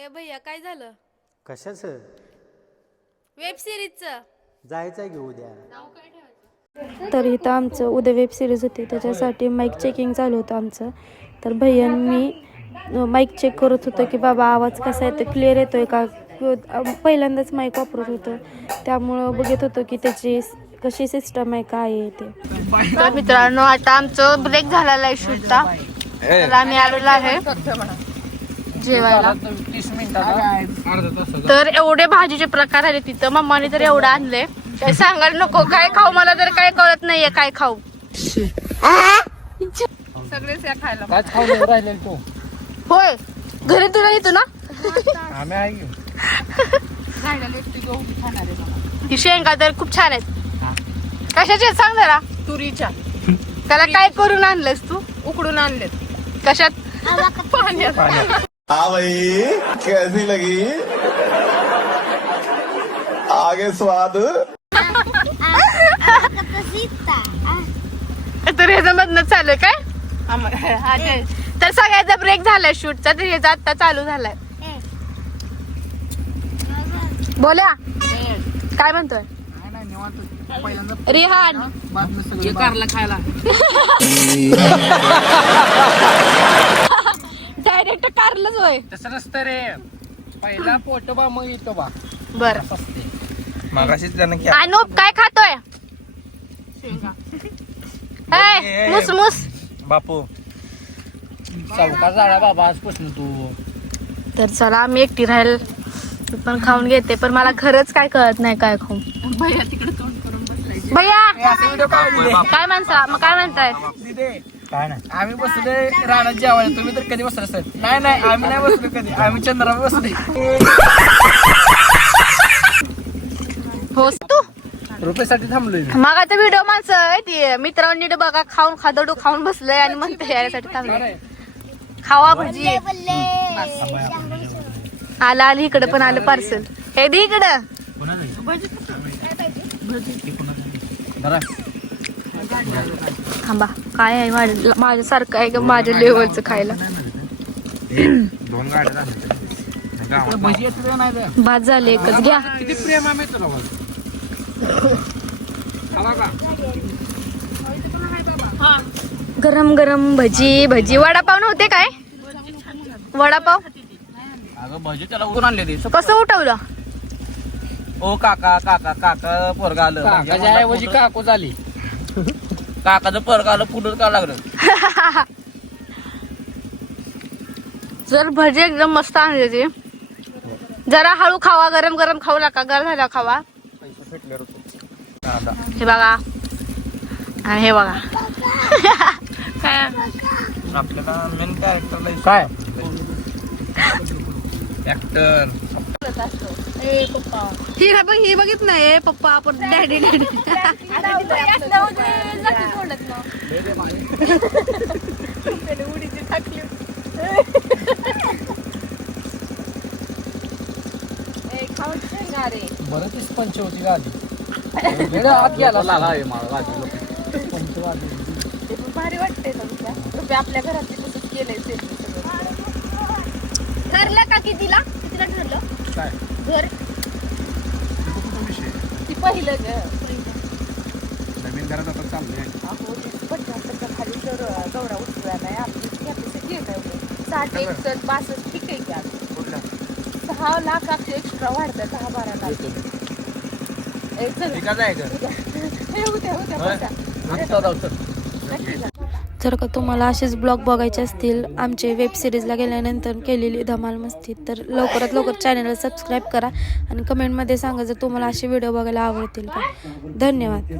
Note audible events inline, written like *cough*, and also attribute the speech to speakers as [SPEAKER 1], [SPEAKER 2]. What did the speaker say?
[SPEAKER 1] ए भैया काय झालं?
[SPEAKER 2] कशाचं?
[SPEAKER 1] वेब सिरीजचं
[SPEAKER 2] जायचं आहे की उद्या?
[SPEAKER 3] तर इथं आमचं उद्या वेब सिरीज होती त्याच्यासाठी माईक चेकिंग चालू होतं आमचं. तर भैयान मी माईक चेक करत होतो की बाबा आवाज कसा येतो क्लिअर येतोय का? किंवा पहिल्यांदाच माईक वापरत होतो. त्यामुळं बघत होतो की त्याची कशी सिस्टम आहे काय आहे ते.
[SPEAKER 1] तर मित्रांनो आता आमचं ब्रेक झालेला आहे शूटचा. तर आम्ही आलेलो आहे. जेवायला. तर एवढे भाजीचे प्रकार आले तिथं. मम्माने तर एवढं आणले. काय सांगायला नको. काय खाऊ मला तर काय कळत नाहीये काय खाऊ. सगळेच या खायला
[SPEAKER 4] काय खाऊ राहिले तू.
[SPEAKER 1] होय. घरी तुला येतो ना. ही शेंगा तर खूप छान आहेत. कशाचे आहेत सांग जरा.
[SPEAKER 5] तुरीच्या.
[SPEAKER 1] त्याला काय करून आणलंस तू?
[SPEAKER 5] उकडून आणलेत.
[SPEAKER 1] कशात?
[SPEAKER 6] हाँ भाई कैसी लगी? आगे स्वाद।
[SPEAKER 1] तर ह्याचं मधनं चालू आहे काय हा, ते. तर सगळ्याचा ब्रेक झालाय शूटचा तर ह्याचा आता चालू झालाय. बोल्या काय म्हणतोय?
[SPEAKER 4] नाही, नाही, निवांत. पहिल्यांदा
[SPEAKER 1] रिहान.
[SPEAKER 4] सगळी कारला खायला. *laughs*
[SPEAKER 1] कारलंच होय.
[SPEAKER 4] तसं नसतं रे. पहिला पोट बा मग येतो बा.
[SPEAKER 1] बर.
[SPEAKER 7] मागाशीच त्यानं की
[SPEAKER 1] अनुप काय खातोय? ए, मुसमुस
[SPEAKER 7] बापू.
[SPEAKER 4] चौका झाला बाबा आजपासून तू.
[SPEAKER 1] तर चला आम्ही एकटी राहील. मी पण खाऊन घेते पण मला खरंच काय कळत नाही काय खाऊन भैया काय म्हणता? मग काय म्हणताय?
[SPEAKER 4] दिदे
[SPEAKER 7] काय नाही.
[SPEAKER 4] आम्ही बसले रानात जेवायला. तुम्ही तर कधी बसला असाल? नाही नाही आम्ही नाही बसलो कधी. आम्ही चंद्रा बसले
[SPEAKER 1] हो तू?
[SPEAKER 4] रुपयासाठी थांबलोय मी.
[SPEAKER 1] मग आता व्हिडिओ माणसं आहे ती. मित्रांनी बघा खाऊन खादडू खाऊन बसलंय आणि म्हणते यासाठी थांबलंय. खावा भजी. आलं आलं इकडं पण आलं पार्सल हे दे इकडं.
[SPEAKER 4] बरं.
[SPEAKER 1] थांबा. काय आहे? माझ्या माझ्यासारखं आहे का? माझ्या लेवलचं खायला. भात झाले एकच. घ्या.
[SPEAKER 4] किती प्रेम आहे
[SPEAKER 1] गरम गरम भजी भजी. वडापाव नव्हते काय? वडापाव?
[SPEAKER 4] भजी त्याला आणले
[SPEAKER 1] कसं उठवलं?
[SPEAKER 7] ओ काका काका काका पोरगा आलं.
[SPEAKER 4] काकाच्या ऐवजी काकू झाली.
[SPEAKER 7] काकाचं पोरगा आलं पुढं का लागलं.
[SPEAKER 1] जर भजी एकदम मस्त आणली ती जरा हळू खावा गरम गरम खाऊ नका गरम झाला खावा. हे बघा. आणि हे बघा. काय
[SPEAKER 7] आपल्याला मेन कॅरेक्टरला
[SPEAKER 4] काय?
[SPEAKER 7] ऍक्टर
[SPEAKER 1] ही बघ ही बघित नाही पप्पा आपण डॅडी डॅडी.
[SPEAKER 4] बरं तीच *laughs* आत गेला. पंच वाजली.
[SPEAKER 5] भारी वाटतंय तुमच्या. रुपये आपल्या घरातली तसंच केलंय सगळं.
[SPEAKER 1] ठरलं का कितीला? कितीला ठरलं?
[SPEAKER 4] काय?
[SPEAKER 1] घर.
[SPEAKER 5] ती पहिलं ग
[SPEAKER 4] नवीन घरात आता चाललंय.
[SPEAKER 5] अहो पन्नासच्या खाली जर गौरा उचलला नाही. आपली कॅपॅसिटी आहे काय साठ एक तर बासष्ट ठीक आहे की आता. सहा लाख आपले एक्स्ट्रा वाढतात दहा बारा लाख. ए, चल. *laughs* हे उद्या उद्या बसा.
[SPEAKER 4] आता जाऊ चल.
[SPEAKER 5] नक्की. जा.
[SPEAKER 3] जर का तुम्हाला असेच ब्लॉग बघायचे असतील आमचे वेब सिरीजला गेल्यानंतर केलेली धमाल मस्ती तर लवकरात लवकर चॅनलला सबस्क्राईब करा आणि कमेंटमध्ये सांगा जर तुम्हाला असे व्हिडिओ बघायला आवडतील का. धन्यवाद.